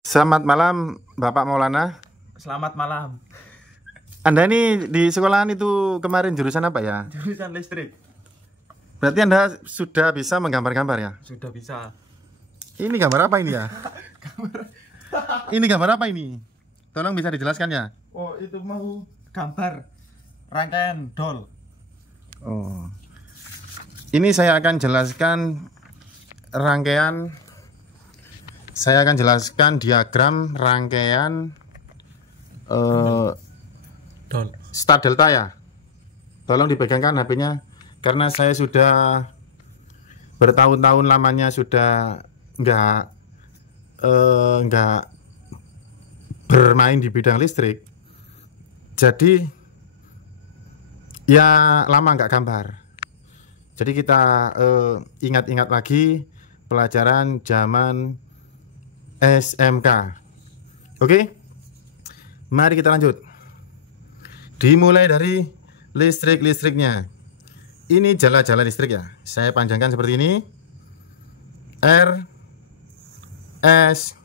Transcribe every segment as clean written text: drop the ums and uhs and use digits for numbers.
Selamat malam, Bapak Maulana. Selamat malam. Anda ini di sekolahan itu kemarin jurusan apa ya? Jurusan listrik. Berarti Anda sudah bisa menggambar-gambar ya? Sudah bisa. Ini gambar apa ini ya? Ini gambar apa ini? Tolong bisa dijelaskan ya? Oh, itu mau gambar rangkaian doll. Oh. Ini saya akan jelaskan rangkaian. Saya akan jelaskan diagram rangkaian Doll. Star Delta ya. Tolong dipegangkan HP-nya karena saya sudah bertahun-tahun lamanya sudah nggak bermain di bidang listrik. Jadi ya lama nggak gambar. Jadi kita ingat-ingat lagi pelajaran zaman SMK. Oke, mari kita lanjut. Dimulai dari listriknya. Ini jala-jala listrik ya. Saya panjangkan seperti ini. R S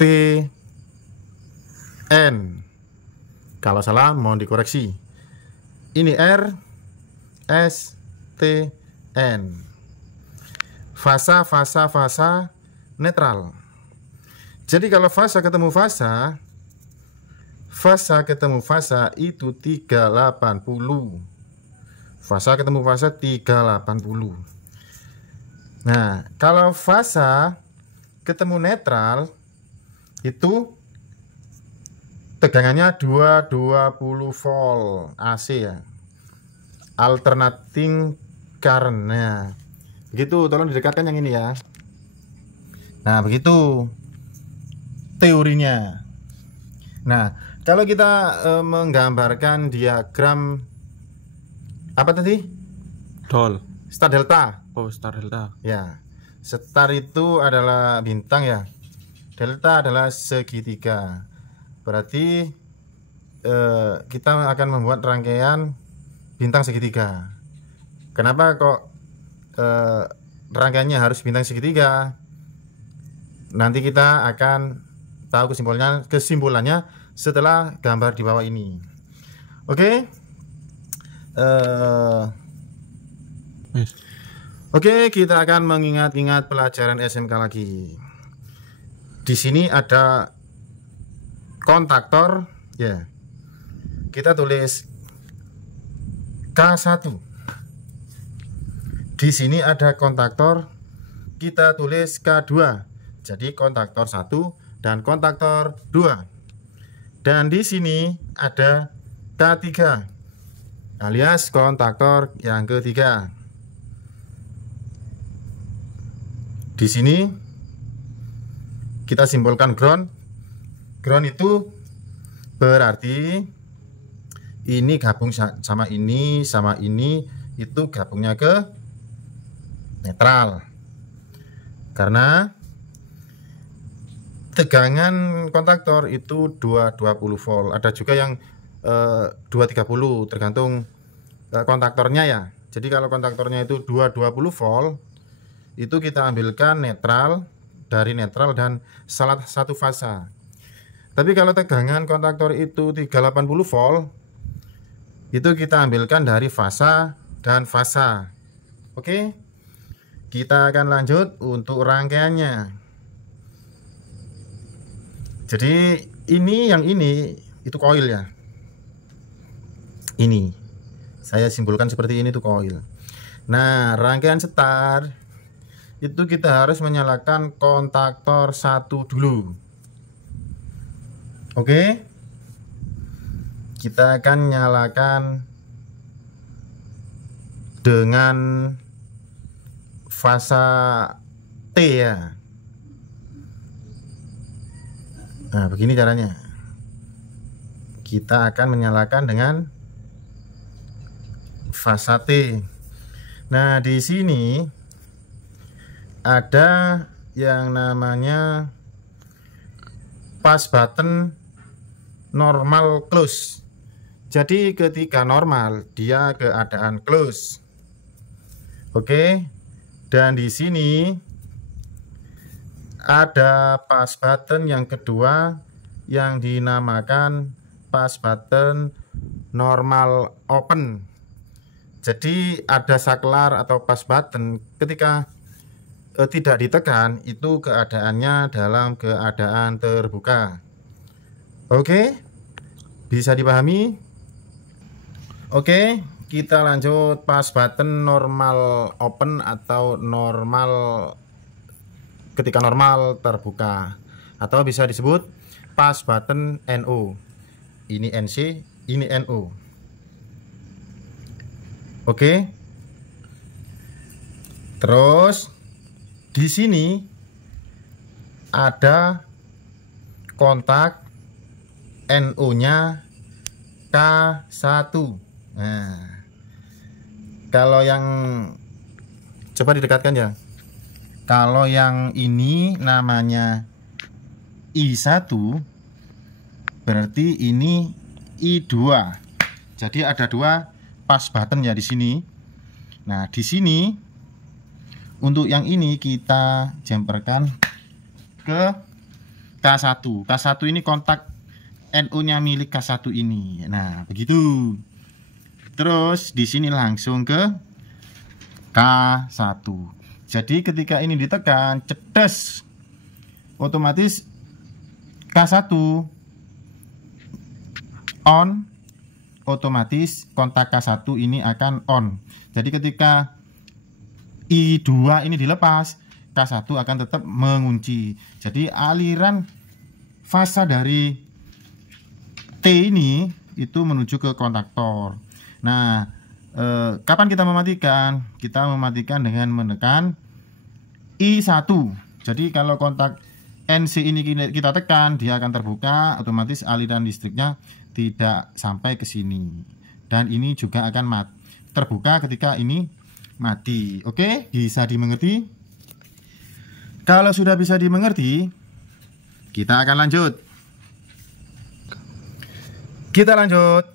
T N. Kalau salah mohon dikoreksi. Ini R S T N. Fasa netral. Jadi kalau fasa ketemu fasa ketemu fasa itu 380. Fasa ketemu fasa 380. Nah, kalau fasa ketemu netral itu tegangannya 220 volt AC ya. Alternating current. Nah, begitu, tolong didekatkan yang ini ya. Nah, begitu teorinya. Nah, kalau kita menggambarkan diagram apa tadi? Doll. Star Delta. Oh, Star Delta. Ya, star itu adalah bintang ya. Delta adalah segitiga. Berarti kita akan membuat rangkaian bintang segitiga. Kenapa kok rangkaiannya harus bintang segitiga? Nanti kita akan tahu kesimpulannya setelah gambar di bawah ini. Oke. Oke, kita akan mengingat-ingat pelajaran SMK lagi. Di sini ada kontaktor ya. Kita tulis K1. Di sini ada kontaktor, kita tulis K2. Jadi kontaktor 1 dan kontaktor 2. Dan di sini ada K3 alias kontaktor yang ketiga. Di sini kita simbolkan ground. Ground itu berarti ini gabung sama ini itu gabungnya ke netral. Karena tegangan kontaktor itu 220 volt. Ada juga yang 230 tergantung kontaktornya ya. Jadi kalau kontaktornya itu 220 volt, itu kita ambilkan netral, dari netral dan salah satu fasa. Tapi kalau tegangan kontaktor itu 380 volt, itu kita ambilkan dari fasa dan fasa. Oke, kita akan lanjut untuk rangkaiannya. Jadi yang ini itu koil ya. Ini saya simpulkan seperti ini tuh koil. Nah, rangkaian star itu kita harus menyalakan kontaktor 1 dulu. Oke. Kita akan nyalakan dengan fasa T ya. Nah, begini caranya. Kita akan menyalakan dengan fasa T. Nah, di sini ada yang namanya pass button normal close. Jadi ketika normal dia keadaan close. Oke. Dan di sini ada pass button yang kedua yang dinamakan pass button normal open. Jadi ada saklar atau pass button ketika tidak ditekan itu keadaannya dalam keadaan terbuka. Oke, bisa dipahami? Oke, kita lanjut pass button normal open atau normal ketika normal terbuka, atau bisa disebut pass button NO. Ini NC, ini NO. Oke. Terus di sini ada kontak NO-nya K1. Nah, kalau yang coba didekatkan ya. Kalau yang ini namanya I1, berarti ini I2. Jadi ada dua pass button ya di sini. Nah, di sini untuk yang ini kita jumperkan ke K1. K1 ini kontak NO-nya milik K1 ini. Nah, begitu. Terus di sini langsung ke K1. Jadi ketika ini ditekan, cedes, otomatis K1 on, otomatis kontak K1 ini akan on. Jadi ketika I2 ini dilepas, K1 akan tetap mengunci. Jadi aliran fasa dari T ini itu menuju ke kontaktor. Nah, kapan kita mematikan? Kita mematikan dengan menekan I1. Jadi kalau kontak NC ini kita tekan, dia akan terbuka, otomatis aliran listriknya tidak sampai ke sini. Dan ini juga akan terbuka ketika ini mati. Oke, bisa dimengerti? Kalau sudah bisa dimengerti, kita akan lanjut. Kita lanjut.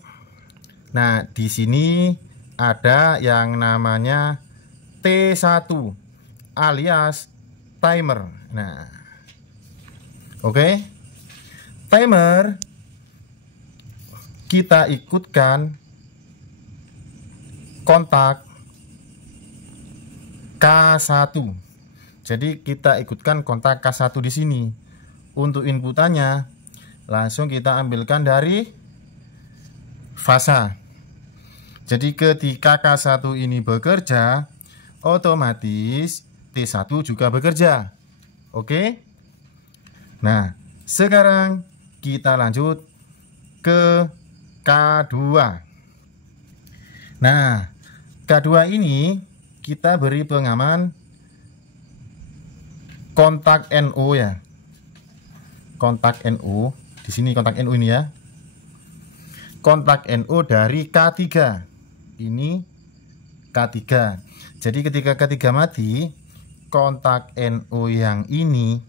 Nah, di sini ada yang namanya T1 alias timer. Nah, oke. Timer kita ikutkan kontak K1. Jadi kita ikutkan kontak K1 di sini. Untuk inputannya langsung kita ambilkan dari fasa. Jadi ketika K1 ini bekerja, otomatis T1 juga bekerja. Oke. Nah, sekarang kita lanjut ke K2. Nah, K2 ini kita beri pengaman kontak NO ya. Kontak NO. Di sini kontak NO ini ya. Kontak NO dari K3. Ini K3. Jadi ketika K3 mati, kontak NO yang ini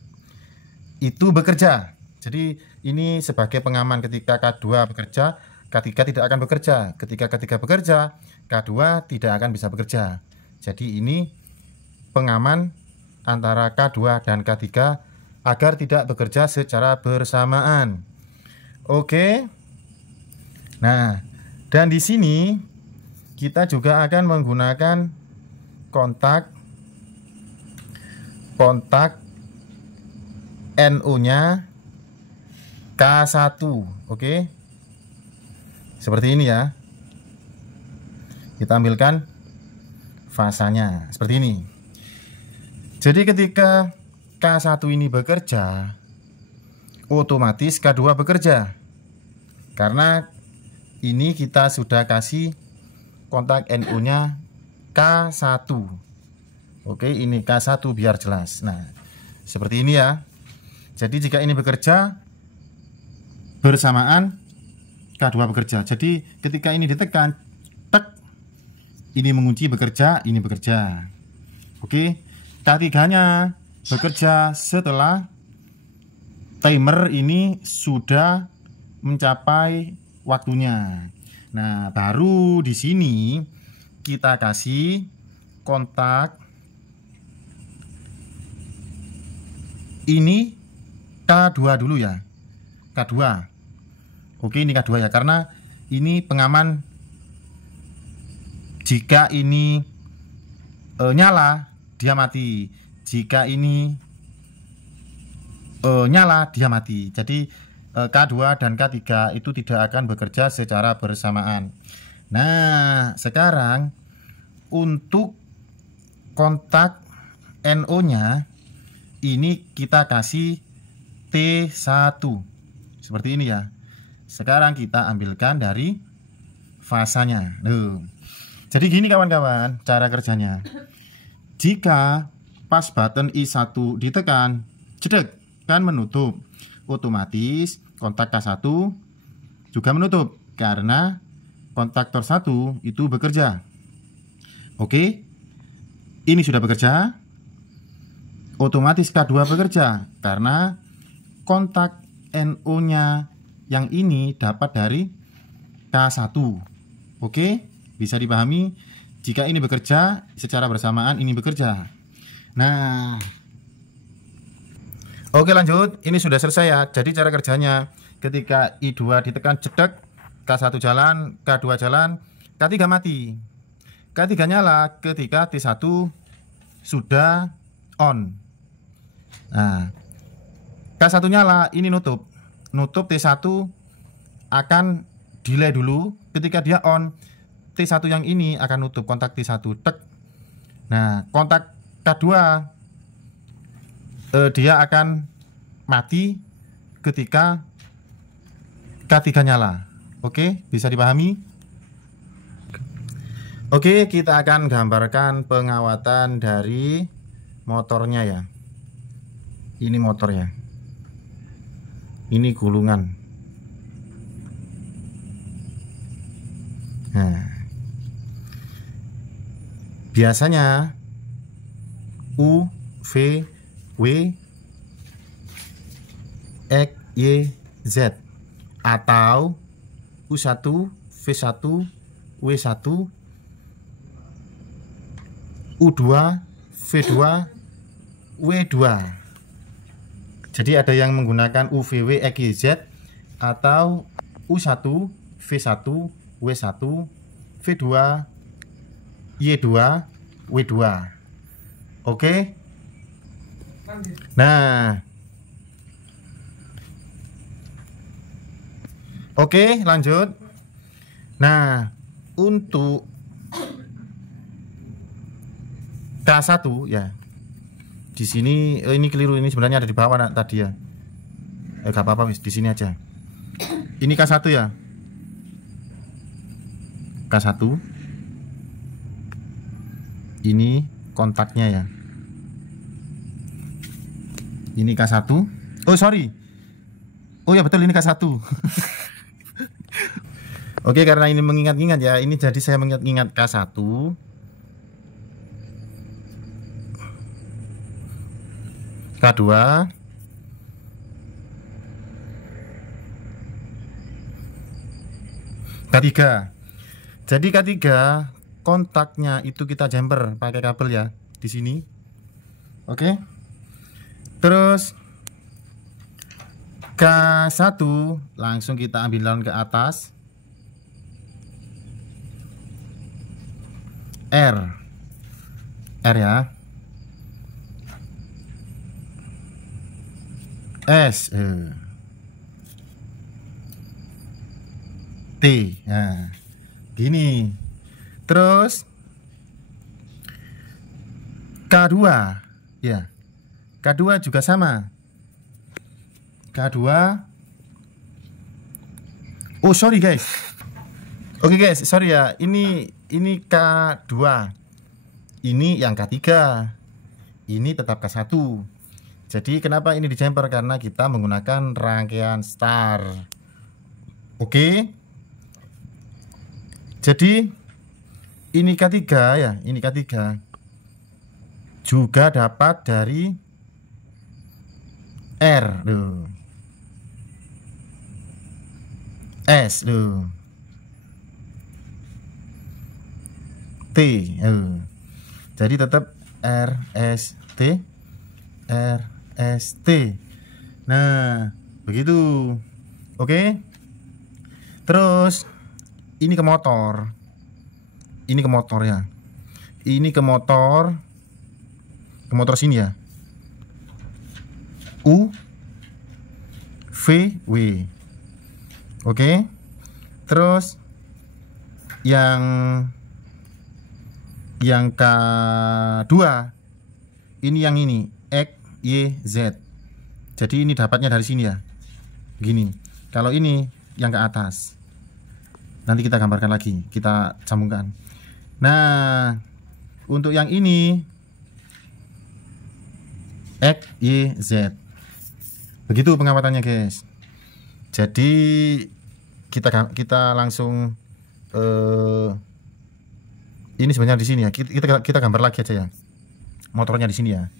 itu bekerja. Jadi ini sebagai pengaman ketika K2 bekerja, K3 tidak akan bekerja. Ketika K3 bekerja, K2 tidak akan bisa bekerja. Jadi ini pengaman antara K2 dan K3 agar tidak bekerja secara bersamaan. Oke. Nah, dan di sini kita juga akan menggunakan kontak NO-nya K1. Oke. Seperti ini ya. Kita ambilkan fasanya seperti ini. Jadi ketika K1 ini bekerja, otomatis K2 bekerja. Karena ini kita sudah kasih kontak NO-nya K1. Oke, ini K1 biar jelas. Nah, seperti ini ya. Jadi jika ini bekerja bersamaan, K2 bekerja. Jadi ketika ini ditekan, tek, ini mengunci bekerja, ini bekerja. Oke, K3-nya bekerja setelah timer ini sudah mencapai waktunya. Nah, baru di sini kita kasih kontak ini K2 dulu ya. K2. Oke, ini K2 ya, karena ini pengaman jika ini nyala dia mati, jika ini nyala dia mati. Jadi K2 dan K3 itu tidak akan bekerja secara bersamaan. Nah, sekarang untuk kontak NO nya ini kita kasih T1 seperti ini ya. Sekarang kita ambilkan dari fasanya. Jadi gini kawan-kawan cara kerjanya. Jika pas button I1 ditekan, jedek kan menutup, otomatis kontak K1 juga menutup karena kontaktor 1 itu bekerja. Oke, ini sudah bekerja, otomatis K2 bekerja karena kontak NO nya yang ini dapat dari K1. Oke, bisa dipahami. Jika ini bekerja secara bersamaan, ini bekerja. Nah, oke lanjut. Ini sudah selesai ya. Jadi cara kerjanya ketika I2 ditekan jedek, K1 jalan, K2 jalan, K3 mati. K3 nyala ketika T1 sudah on. Nah, K1 nyala, ini nutup. Nutup T1 akan delay dulu. Ketika dia on, T1 yang ini akan nutup kontak T1. Tek. Nah, kontak K2 dia akan mati ketika K3 nyala. Oke, bisa dipahami? Oke, kita akan gambarkan pengawatan dari motornya ya. Ini motor ya. Ini gulungan. Nah, biasanya U, V, W, X, Y, Z atau U1, V1, W1, U2, V2, W2. Jadi ada yang menggunakan U, V, W, X, Y, Z atau U1, V1, W1, V2, Y2, W2. Oke. Nah, oke, lanjut. Nah, untuk K1 ya. Di sini ini keliru, ini sebenarnya ada di bawah tadi ya. Gak apa-apa wis, di sini aja. Ini K1 ya. K1. Ini kontaknya ya. Ini K1. Oh, sorry. Oh ya betul, ini K1. Oke, karena ini mengingat-ingat ya. Ini jadi saya mengingat-ingat K1. K2. K3. Jadi K3 kontaknya itu kita jumper pakai kabel ya di sini. Oke. Terus K1 langsung kita ambil down ke atas. R ya. S T. Nah, gini. Terus K2 ya. K2 juga sama. K2. Oh, sorry guys. Oke guys, sorry ya. Ini K2. Ini yang K3. Ini tetap K1. Jadi kenapa ini dijumper? Karena kita menggunakan rangkaian star. Oke. Jadi ini K3 ya, ini K3 juga dapat dari R loh. S loh. T loh. Jadi tetap R S T R RST. Nah, begitu. Oke. Terus ini ke motor. Ini ke motor ya. Ini ke motor. Ke motor sini ya. U V W. Oke. Terus yang kedua ini yang ini X Y Z. Jadi ini dapatnya dari sini ya. Begini. Kalau ini yang ke atas. Nanti kita gambarkan lagi, kita sambungkan. Nah, untuk yang ini X Y Z. Begitu pengawatannya, guys. Jadi kita langsung ini sebenarnya di sini ya. Kita gambar lagi aja ya. Motornya di sini ya.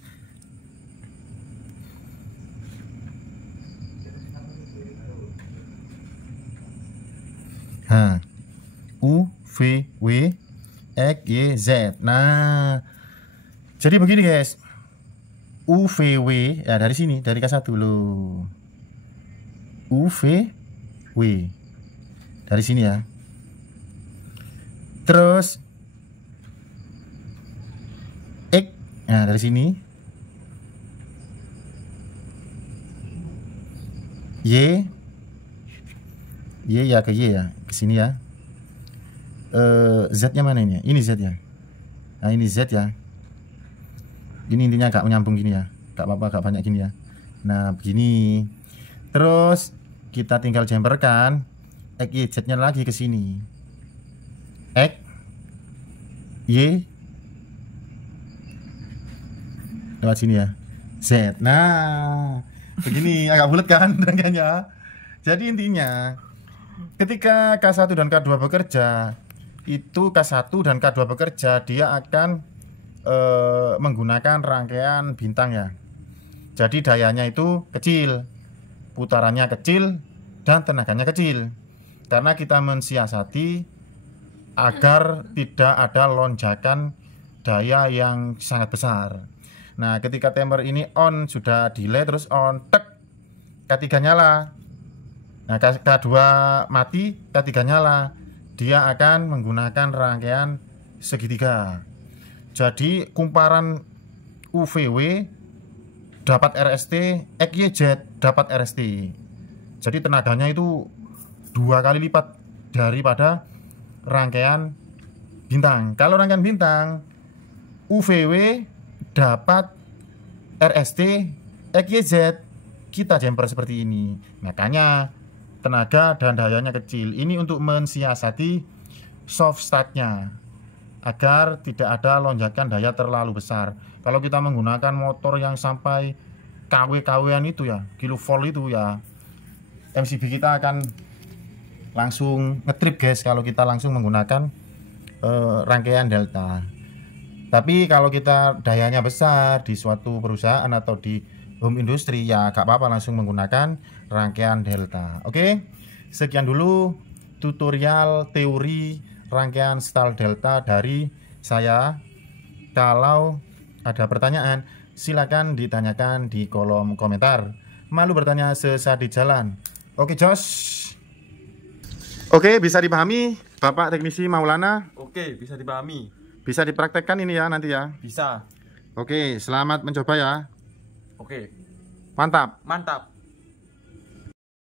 Nah, U V W X Y Z. Nah, jadi begini guys. U V W ya dari sini, dari K1 loh. U V W dari sini ya. Terus X, nah dari sini. Y ya ke Y ya, ke sini ya. Z nya mana ini? Ini Z ya. Nah ini Z ya. Ini intinya agak menyambung gini ya. Gak apa-apa, agak banyak gini ya. Nah begini. Terus kita tinggal jemperkan X Y Z nya lagi ke sini. X Y lewat sini ya. Z. Nah begini, agak bulat kan rangkaiannya. Jadi intinya ketika K1 dan K2 bekerja, itu K1 dan K2 bekerja, dia akan menggunakan rangkaian bintang ya. Jadi dayanya itu kecil, putarannya kecil, dan tenaganya kecil. Karena kita mensiasati agar tidak ada lonjakan daya yang sangat besar. Nah, ketika timer ini on, sudah delay terus on, tek, K3 nyala. Nah, K2 mati, K3 nyala. Dia akan menggunakan rangkaian segitiga. Jadi kumparan UVW dapat RST, XYZ dapat RST. Jadi tenaganya itu 2 kali lipat daripada rangkaian bintang. Kalau rangkaian bintang, UVW dapat RST, XYZ, kita jumper seperti ini. Makanya tenaga dan dayanya kecil. Ini untuk mensiasati soft startnya agar tidak ada lonjakan daya terlalu besar. Kalau kita menggunakan motor yang sampai KW-KW-an itu ya, kilovolt itu ya, MCB kita akan langsung ngetrip guys kalau kita langsung menggunakan rangkaian delta. Tapi kalau kita dayanya besar di suatu perusahaan atau di home industry ya gak apa-apa, langsung menggunakan rangkaian delta. Oke, sekian dulu tutorial teori rangkaian stall delta dari saya. Kalau ada pertanyaan silakan ditanyakan di kolom komentar. Malu bertanya sesat di jalan. Oke Jos. Oke, bisa dipahami Bapak Teknisi Maulana? Oke, bisa dipahami. Bisa dipraktekkan ini ya nanti ya. Bisa. Oke, selamat mencoba ya. Oke. Mantap. Mantap.